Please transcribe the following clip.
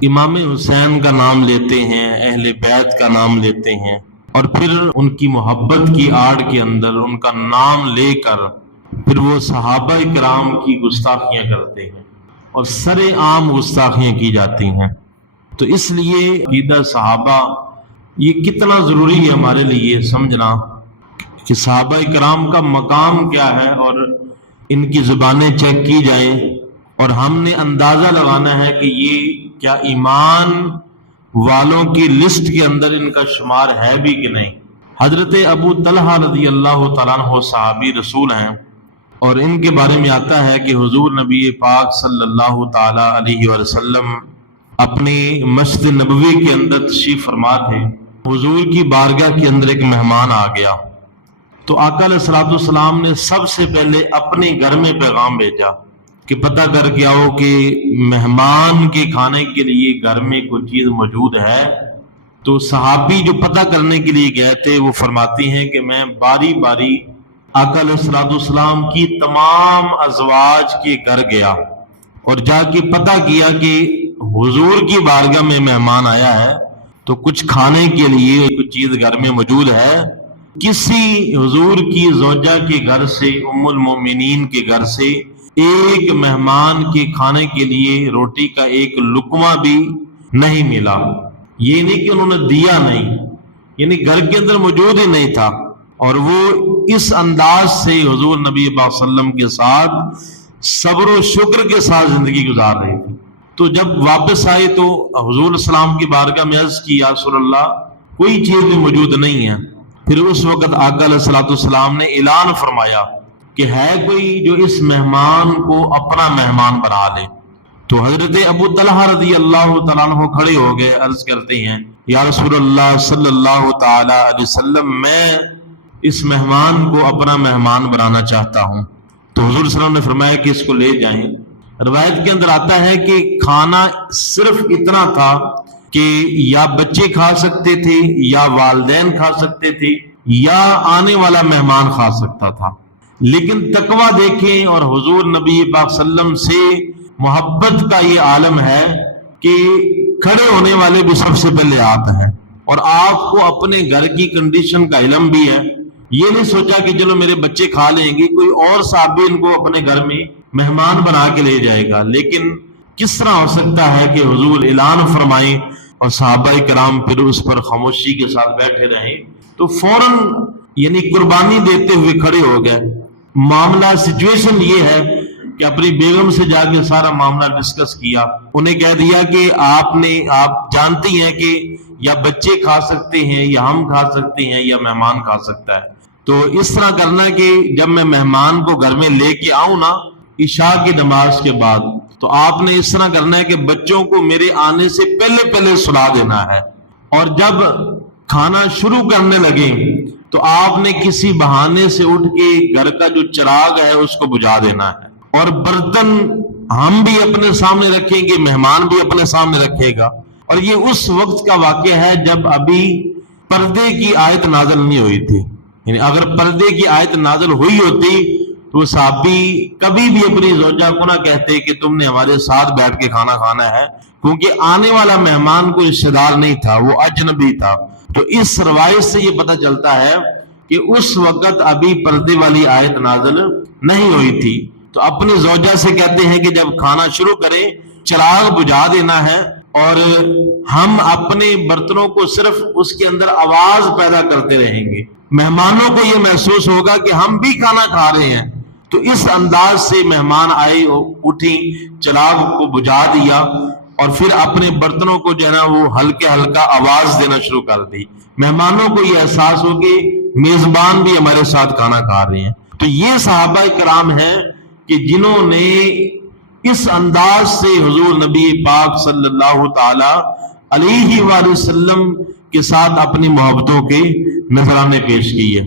امام حسین کا نام لیتے ہیں، اہل بیت کا نام لیتے ہیں، اور پھر ان کی محبت کی آڑ کے اندر ان کا نام لے کر پھر وہ صحابہ کرام کی گستاخیاں کرتے ہیں اور سر عام گستاخیاں کی جاتی ہیں۔ تو اس لیے عقیدہ صحابہ یہ کتنا ضروری ہے ہمارے لیے سمجھنا کہ صحابہ کرام کا مقام کیا ہے، اور ان کی زبانیں چیک کی جائیں اور ہم نے اندازہ لگانا ہے کہ یہ کیا ایمان والوں کی لسٹ کے اندر ان کا شمار ہے بھی کہ نہیں۔ حضرت ابو طلحہ رضی اللہ تعالیٰ عنہ صحابی رسول ہیں، اور ان کے بارے میں آتا ہے کہ حضور نبی پاک صلی اللہ تعالیٰ علیہ وسلم اپنی مسجد نبوی کے اندر تشریف فرما تھے۔ حضور کی بارگاہ کے اندر ایک مہمان آ گیا، تو آقا علیہ الصلوۃ والسلام نے سب سے پہلے اپنے گھر میں پیغام بھیجا کہ پتہ کر کے آؤ کہ مہمان کے کھانے کے لیے گھر میں کوئی چیز موجود ہے۔ تو صحابی جو پتہ کرنے کے لیے گئے تھے وہ فرماتی ہیں کہ میں باری باری آقا علیہ الصلوۃ والسلام کی تمام ازواج کے گھر گیا اور جا کے پتہ کیا کہ حضور کی بارگاہ میں مہمان آیا ہے، تو کچھ کھانے کے لیے کچھ چیز گھر میں موجود ہے۔ کسی حضور کی زوجہ کے گھر سے، ام المومنین کے گھر سے ایک مہمان کے کھانے کے لیے روٹی کا ایک لقمہ بھی نہیں ملا۔ یہ نہیں کہ انہوں نے دیا نہیں، یعنی گھر کے اندر موجود ہی نہیں تھا، اور وہ اس انداز سے حضور نبی پاک صلی اللہ علیہ وسلم کے ساتھ صبر و شکر کے ساتھ زندگی گزار رہی تھی۔ تو جب واپس آئے تو حضور السلام کی بارگاہ میں عرض کی یا رسول اللہ کوئی چیز بھی موجود نہیں ہے۔ پھر اس وقت آقا علیہ الصلوۃ والسلام نے اعلان فرمایا کہ ہے کوئی جو اس مہمان کو اپنا مہمان بنا لے۔ تو حضرت ابو طلحہ رضی اللہ تعالیٰ عنہ کھڑے ہو گئے، عرض کرتے ہیں یا رسول اللہ صلی اللہ تعالی علیہ وسلم میں اس مہمان کو اپنا مہمان بنانا چاہتا ہوں۔ تو حضور صلی اللہ علیہ وسلم نے فرمایا کہ اس کو لے جائیں۔ روایت کے اندر آتا ہے کہ کھانا صرف اتنا تھا کہ یا بچے کھا سکتے تھے، یا والدین کھا سکتے تھے، یا آنے والا مہمان کھا سکتا تھا۔ لیکن تقویٰ دیکھیں، اور حضور نبی پاک صلی اللہ علیہ وسلم سے محبت کا یہ عالم ہے کہ کھڑے ہونے والے بھی سب سے پہلے آتے ہیں، اور آپ کو اپنے گھر کی کنڈیشن کا علم بھی ہے۔ یہ نہیں سوچا کہ چلو میرے بچے کھا لیں گے، کوئی اور صحابی ان کو اپنے گھر میں مہمان بنا کے لے جائے گا۔ لیکن کس طرح ہو سکتا ہے کہ حضور اعلان فرمائیں اور صحابہ کرام پھر اس پر خاموشی کے ساتھ بیٹھے رہیں؟ تو فوراً یعنی قربانی دیتے ہوئے کھڑے ہو گئے۔ معاملہ سچویشن یہ ہے کہ اپنی بیگم سے جا کے سارا معاملہ ڈسکس کیا، انہیں کہہ دیا کہ آپ جانتی ہیں کہ یا بچے کھا سکتے ہیں، یا ہم کھا سکتے ہیں، یا مہمان کھا سکتا ہے۔ تو اس طرح کرنا کہ جب میں مہمان کو گھر میں لے کے آؤں نا عشاء کی نماز کے بعد، تو آپ نے اس طرح کرنا ہے کہ بچوں کو میرے آنے سے پہلے سلا دینا ہے، اور جب کھانا شروع کرنے لگے تو آپ نے کسی بہانے سے اٹھ کے گھر کا جو چراغ ہے اس کو بجھا دینا ہے، اور برتن ہم بھی اپنے سامنے رکھیں گے، مہمان بھی اپنے سامنے رکھے گا۔ اور یہ اس وقت کا واقعہ ہے جب ابھی پردے کی آیت نازل نہیں ہوئی تھی، یعنی اگر پردے کی آیت نازل ہوئی ہوتی تو صحابی کبھی بھی اپنی زوجہ کو نہ کہتے کہ تم نے ہمارے ساتھ بیٹھ کے کھانا کھانا ہے، کیونکہ آنے والا مہمان کوئی رشتہ دار نہیں تھا، وہ اجنبی تھا۔ تو اس روایت سے یہ پتہ چلتا ہے کہ اس وقت ابھی پردے والی آیت نازل نہیں ہوئی تھی۔ تو اپنی زوجہ سے کہتے ہیں کہ جب کھانا شروع کریں چراغ بجھا دینا ہے، اور ہم اپنے برتنوں کو صرف اس کے اندر آواز پیدا کرتے رہیں گے، مہمانوں کو یہ محسوس ہوگا کہ ہم بھی کھانا کھا رہے ہیں۔ تو اس انداز سے مہمان آئے، اٹھی، چراغ کو بجھا دیا، اور پھر اپنے برتنوں کو جو ہے نا وہ ہلکا آواز دینا شروع کر دی۔ مہمانوں کو یہ احساس ہو کہ میزبان بھی ہمارے ساتھ کھانا کھا رہے ہیں۔ تو یہ صحابہ کرام ہیں کہ جنہوں نے اس انداز سے حضور نبی پاک صلی اللہ تعالی علیہ وآلہ وسلم کے ساتھ اپنی محبتوں کے نذرانے پیش کیے۔